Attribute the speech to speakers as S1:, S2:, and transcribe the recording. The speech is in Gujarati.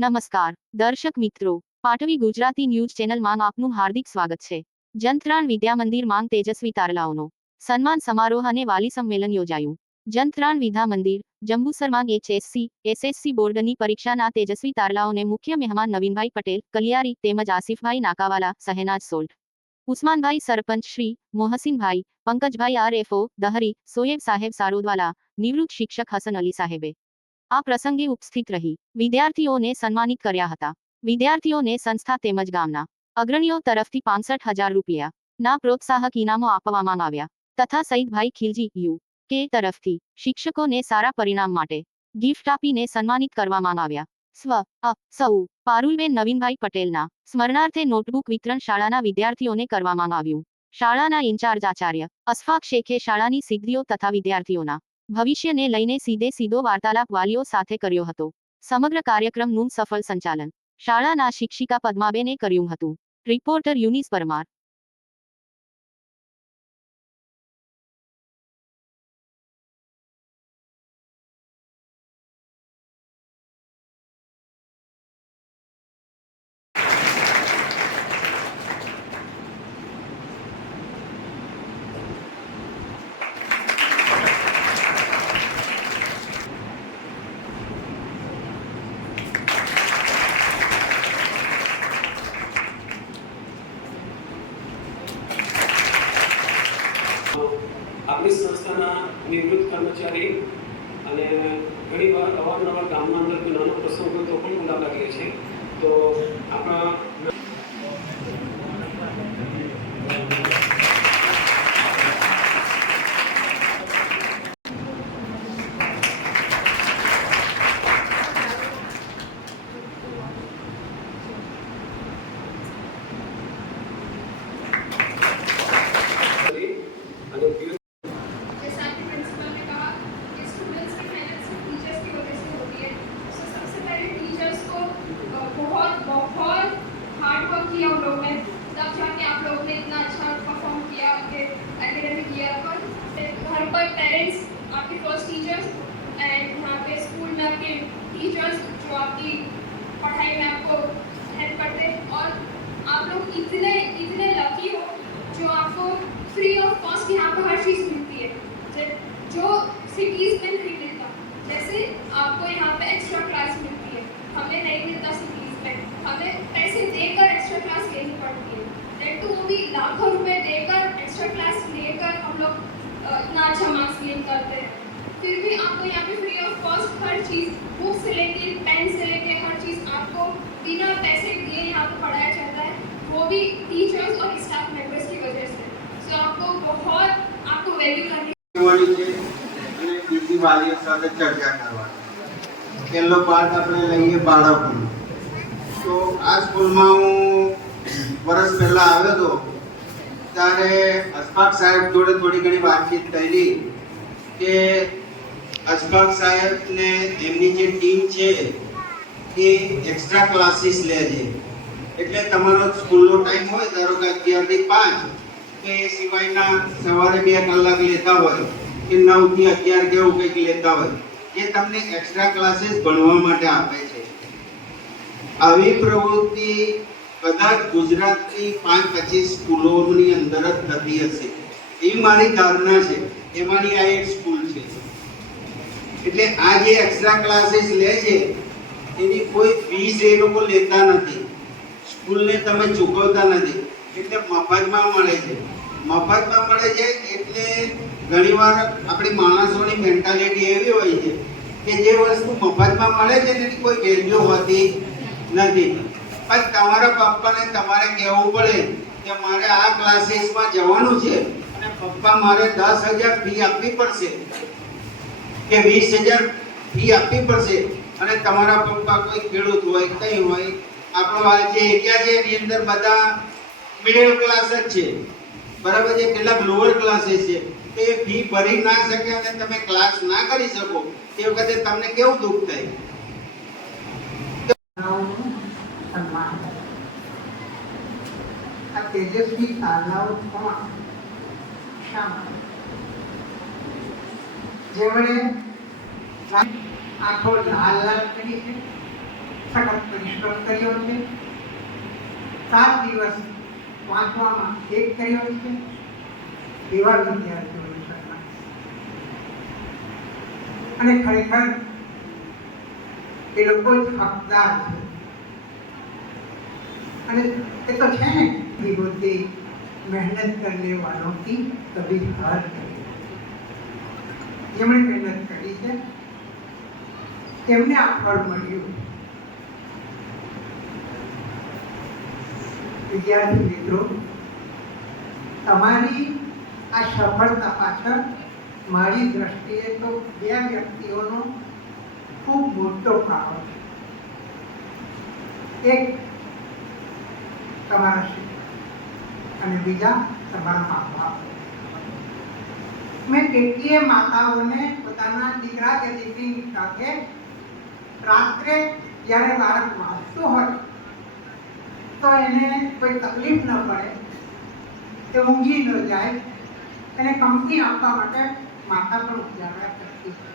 S1: નમસ્કાર, દર્શક મિત્રો. પાટવી ગુજરાતી ન્યૂઝ ચેનલમાં આપનું હાર્દિક સ્વાગત છે. જંથરાણ વિદ્યા મંદિર માંગ તેજસ્વી તારલાઓનો. સન્માન સમારોહ અને વાલી સંમેલન યોજાયું. જંત્રાણ વિદ્યા મંદિર જંબુસરમાં એચએસસી, એસએસસી બોર્ડની પરીક્ષાના તેજસ્વી તારલાઓને મુખ્ય મહેમાન નવીનભાઈ પટેલ, કલિયારી તેમજ આસિફભાઈ નાકાવાલા સહેનાજ સોલ્ટ. ઉસ્માનભાઈ સરપંચ શ્રી, મોહસિનભાઈ, પંકજભાઈ આરએફઓ, દહરી સોયેબ સાહેબ સારોદવાલા, નિવૃત્ત શિક્ષક હસન અલી સાહેબે. આ પ્રસંગે ઉપસ્થિત રહી વિદ્યાર્થીઓને સન્માનિત કર્યા હતા. વિદ્યાર્થીઓને સંસ્થા તેમજ ગામના અગ્રણીઓ તરફથી પાંસઠ હજાર રૂપિયા ના પ્રોત્સાહક ઇનામો આપવામાં આવ્યા તથા સઈદભાઈ ખીલજી યુ. કે. તરફથી શિક્ષકોને સારા પરિણામ માટે ગિફ્ટ આપીને સન્માનિત કરવામાં આવ્યા. સ્વ. અ. સૌ પારુલબેન નવીનભાઈ પટેલના સ્મરણાર્થે નોટબુક વિતરણ શાળાના વિદ્યાર્થીઓને કરવામાં આવ્યું. શાળાના ઇન્ચાર્જ આચાર્ય અસફાક શેખે શાળાની સિદ્ધિઓ તથા વિદ્યાર્થીઓના ભવિષ્યને લઈને સીધે સીધો વાર્તાલાપ વાલીઓ સાથે કર્યો હતો. સમગ્ર કાર્યક્રમનું સફળ સંચાલન. શાળાના શિક્ષિકા પદ્માબેને કર્યું હતું. રિપોર્ટર યુનિસ પરમાર
S2: આપણી સંસ્થાના નિવૃત્ત કર્મચારી અને ઘણીવાર અવારનવાર ગામના અંદર કોઈ નાનો પ્રસંગ હોય તો પણ મુલાકાત લે છે તો આપણા
S3: पर पेरेंट्स आपके फ़र्स्ट टीचर्स एंड यहाँ पे स्कूल में आपके टीचर्स जो आपकी पढ़ाई में आपको हेल्प करते हैं। और आप लोग इतने इतने लकी हो जो आपको फ्री ऑफ़ कॉस्ट यहाँ पर हर चीज़ मिलती है। जो सिटीज़ में नहीं मिलता, जैसे आपको यहाँ पे एक्स्ट्रा क्लास मिलती है। हमें नहीं मिलता सिटीज़ में। हमें पैसे देकर एक्स्ट्रा क्लास लेनी पड़ती है। तो वो भी लाखों रुपए देकर एक्स्ट्रा क्लास इतना अच्छा मार्क्स गेन करते हैं फिर भी आपको यहाँ पे फ्री ऑफ कॉस्ट हर चीज़ बुक से लेके पेन से लेके हर चीज़ आपको बिना पैसे दिए यहाँ पे पढ़ाया जाता है वो भी टीचर्स और स्टाफ मेंबर्स की वजह से सो आपको बहुत आपको वैल्यू करनी
S4: જોવાની છે અને બીજી વાલીઓ સાથે ચર્ચા કરવાની પહેલો પાઠ આપણે લઈએ બાળકોનો તો આ સ્કૂલમાં હું વર્ષ પહેલા આવ્યો હતો ત્યારે અશફાક સાહેબ જોડે થોડી ઘણી વાતચીત થયેલી કે અશફાક સાહેબને એમની જે ટીમ છે એ એક્સ્ટ્રા ક્લાસીસ લે છે. એટલે તમારો સ્કૂલનો ટાઈમ હોય, ધારો કે અગિયારથી પાંચ, તો એ સિવાયના સવારે બે કલાક લેતા હોય, કે નવથી અગિયાર કે એવું કંઈક લેતા હોય, એ તમને એક્સ્ટ્રા ક્લાસીસ ભણવા માટે આપે છે. આવી પ્રવૃત્તિ કદાચ ગુજરાતની પાંચ પચીસ સ્કૂલોની અંદર જ થતી હશે. એ મારી ધારણા છે. એમાંની આ એક એટલે આ જે એક્સ્ટ્રા ક્લાસીસ લે છે, એની કોઈ ફીસ એ લોકો લેતા નથી. સ્કૂલને તમે ચૂકવતા નથી. એટલે મફતમાં મળે છે. મફતમાં મળે છે એટલે ઘણીવાર આપણી માણસોની મેન્ટાલિટી એવી હોય છે કે જે વસ્તુ મફતમાં મળે છે એની કોઈ વેલ્યુ હોતી નથી. પણ તમારા પપ્પાને તમારે કહેવું પડે કે મારે આ ક્લાસીસમાં જવાનું છે અને પપ્પા મારે દસ હજાર ફી આપવી પડશે. કે વીસ હજાર ફી આપવી પડશે અને તમારા પપ્પા કોઈ ખેડૂત હોય, કંઈ હોય, આપણો આ જે એરિયા છે એની અંદર બધા મિડલ ક્લાસ જ છે. બરાબર છે? કેટલાક લોઅર ક્લાસીસ છે. તો એ ફી ભરી ના શકે અને તમે ક્લાસ ના કરી શકો તે વખતે તમને કેવું દુઃખ થાય?
S5: આ તેજસ્વી તારલાઓ કોણ શા? જેમણે આંખો લાલ લાલ કરી છે, સખત પરિશ્રમ કર્યો છે, સાત દિવસ વાંચવામાં એક કર્યો છે, એવા વિદ્યાર્થીઓની અને ખરેખર એ લોકો જ હકદાર છે. અને એ તો છે ને, એ બુદ્ધિ મહેનત કરને વાलों की કભી હાર નહીં જેમણે મહેનત કરી છે. તેમને આ ફળ મળ્યું. વિદ્યાર્થી મિત્રો, તમારી આ સફળતા પાછળ મારી દ્રષ્ટિએ તો બે વ્યક્તિઓનો ખૂબ મોટો ફાળો છે. એક તમારા શિક્ષક અને બીજા તમારા મા બાપ મેં કેટલીય માતાઓને પોતાના દીકરા કે દીકરી સાથે રાત્રે જ્યારે બાળક વાંચતું હોય તો એને કોઈ તકલીફ ન પડે તે ઊંઘી ન જાય એને કંપની આપવા માટે માતા પણ ઉજાગરા કરતી હોય.